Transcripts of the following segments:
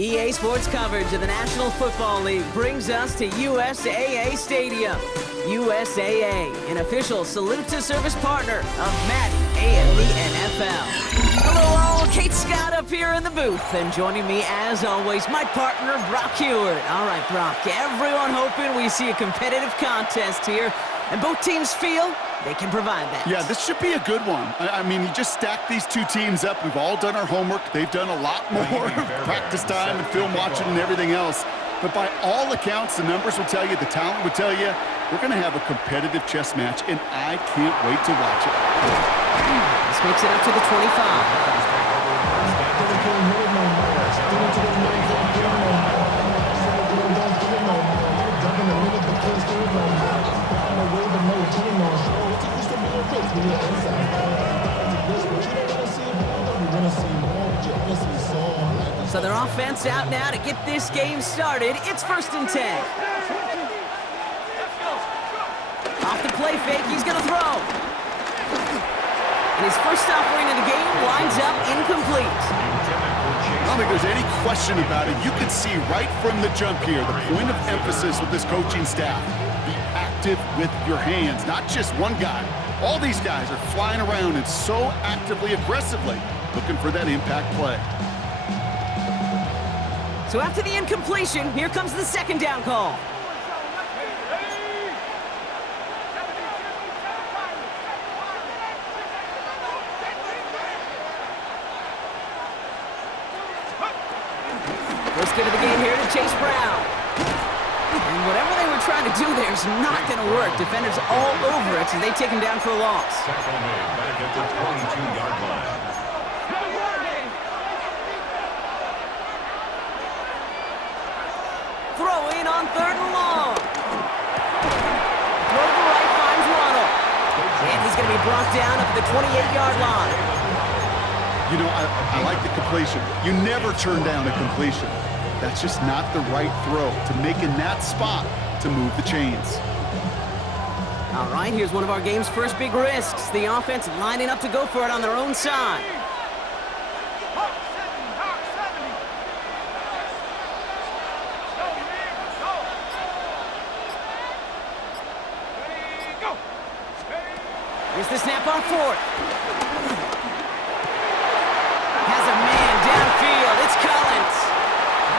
EA Sports coverage of the National Football League brings us to USAA Stadium. USAA, an official salute-to-service partner of Madden NFL. Hello all, Kate Scott up here in the booth, and joining me as always, my partner Brock Heward. All right, Brock, everyone hoping we see a competitive contest here, and both teams feel they can provide that. Yeah, this should be a good one. I mean, you just stack these two teams up. We've all done our homework. They've done a lot more practice time and film watching and everything else. But by all accounts, the numbers will tell you, the talent will tell you, we're going to have a competitive chess match, and I can't wait to watch it. This makes it up to the 25. So their offense out now to get this game started. It's 1st and 10. Off the play fake, he's going to throw. And his first offering of the game winds up incomplete. I don't think there's any question about it. You can see right from the jump here, the point of emphasis with this coaching staff. Be active with your hands, not just one guy. All these guys are flying around and so actively, aggressively looking for that impact play. So after the incompletion, here comes the 2nd down call. Let's give it the game here to Chase Brown. And whatever they were trying to do there is not going to work. Defenders all over it, so they take him down for a loss. Tackle made back at the 22-yard line. Throwing on 3rd and long. Throw to the right, finds Ronald. And he's going to be brought down up at the 28-yard line. You know, I like the completion. You never turn down a completion. That's just not the right throw to make in that spot to move the chains. All right, here's one of our game's first big risks. The offense lining up to go for it on their own side. Here's the snap on 4th. Has a man downfield. It's Collins.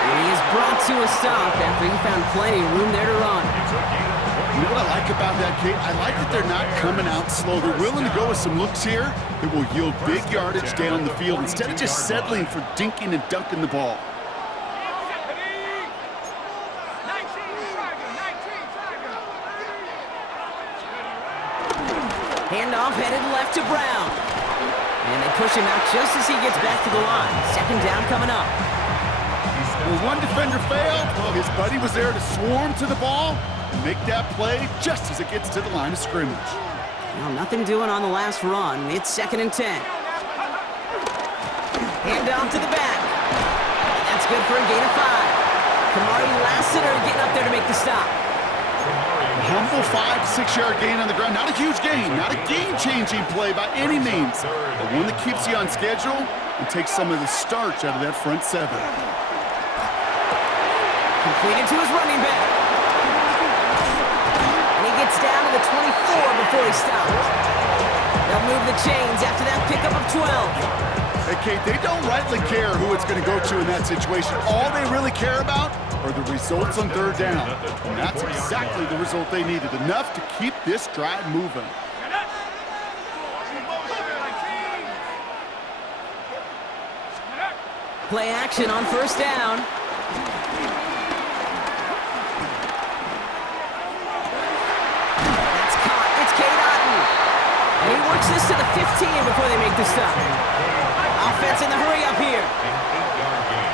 And he is brought to a stop after he found plenty of room there to run. You know what I like about that, Kate? I like that they're not coming out slow. They're willing to go with some looks here that will yield big yardage down the field instead of just settling for dinking and dunking the ball. Handoff headed left to Brown. And they push him out just as he gets back to the line. 2nd down coming up. When one defender failed, well, his buddy was there to swarm to the ball and make that play just as it gets to the line of scrimmage. Well, nothing doing on the last run. It's 2nd and 10. Handoff to the back. And that's good for a gain of 5. Kamari Lassiter getting up there to make the stop. Humble 5 to 6 yard gain on the ground. Not a huge gain, not a game-changing play by any means, but one that keeps you on schedule and takes some of the starch out of that front 7. Completed to his running back. And he gets down to the 24 before he stops. They'll move the chains after that pickup of 12. Hey, Kate, they don't rightly care who it's going to go to in that situation. All they really care about are the results on 3rd down. And that's exactly the result they needed. Enough to keep this drive moving. Play action on 1st down. That's caught. It's Cade Otton. And he works this to the 15 before they make the stop. Offense in the hurry up here. An 8-yard gain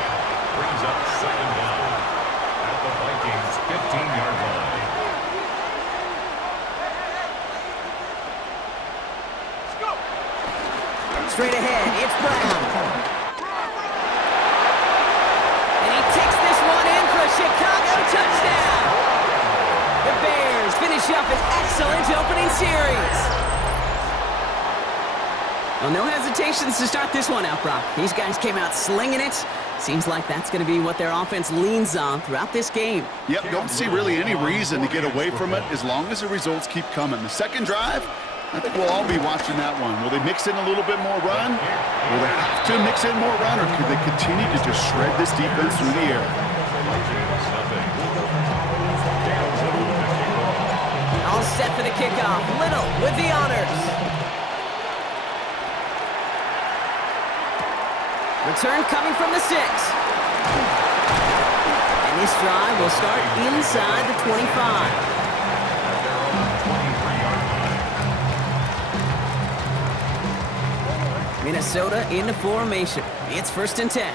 brings up 2nd down at the Vikings' 15-yard line. Straight ahead, it's Brown. And he takes this one in for a Chicago touchdown. The Bears finish up an excellent opening series. Well, no hesitations to start this one out, Brock. These guys came out slinging it. Seems like that's going to be what their offense leans on throughout this game. Yep, don't see really any reason to get away from it as long as the results keep coming. The second drive, I think we'll all be watching that one. Will they mix in a little bit more run? Will they have to mix in more run, or could they continue to just shred this defense through the air? All set for the kickoff. Little with the honors. Return coming from the 6. And this drive will start inside the 25. Minnesota into formation. It's 1st and 10.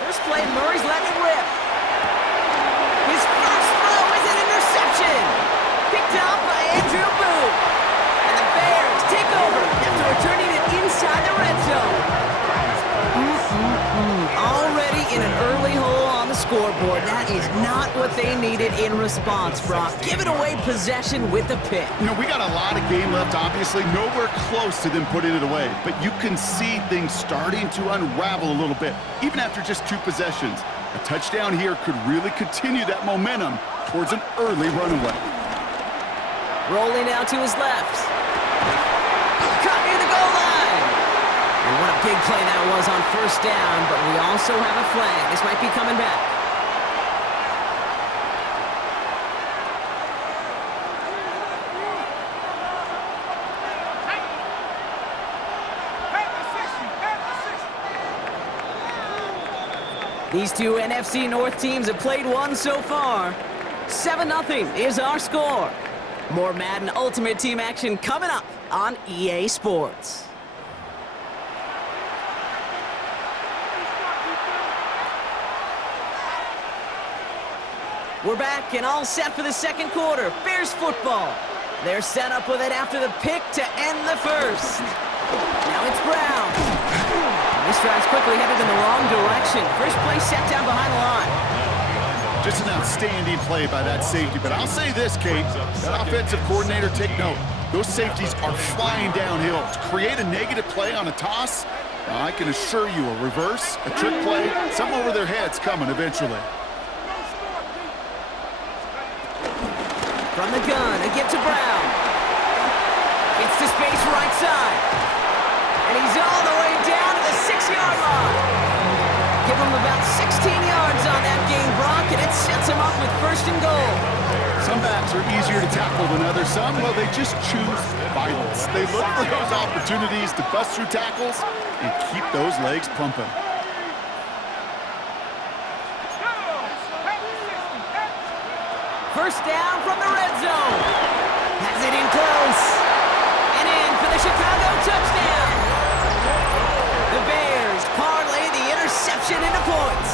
First play, Murray's letting it rip. His first throw is an interception. Picked off by Andrew Booth. And the Bears take over after returning it inside the red zone. Already in an early hole on the scoreboard. That is not what they needed in response, Brock. Giving away possession with the pick. You know, we got a lot of game left, obviously. Nowhere close to them putting it away. But you can see things starting to unravel a little bit, even after just 2 possessions. A touchdown here could really continue that momentum towards an early runaway. Rolling out to his left. Caught near the goal line. And what a big play that was on 1st down, but we also have a flag. This might be coming back. These two NFC North teams have played one so far. 7-0 is our score. More Madden Ultimate Team action coming up on EA Sports. We're back and all set for the second quarter. Bears football. They're set up with it after the pick to end the first. Now it's Brown. This drive's quickly headed in the wrong direction. First play set down behind the line. Just an outstanding play by that safety. But I'll say this, Kate, that offensive coordinator, take note. Those safeties are flying downhill. To create a negative play on a toss, I can assure you a reverse, a trick play, something over their heads coming eventually. From the gun, a give to Brown. Gets to space right side. And he's all the way down to the 6-yard line. Give him about 16 yards on that game, Brock, and it sets him up with 1st and goal. Some backs are easier to tackle than others. Some, well, they just choose violence. They look for those opportunities to bust through tackles and keep those legs pumping. First down from the red zone. Has it in close. And in for the Chicago touchdown. The Bears parlay the interception into points.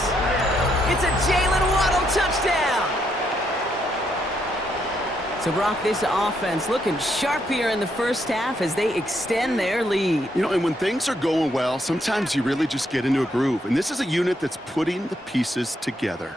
It's a Jalen Waddle touchdown. So, Brock, this offense looking sharp here in the first half as they extend their lead. You know, and when things are going well, sometimes you really just get into a groove. And this is a unit that's putting the pieces together.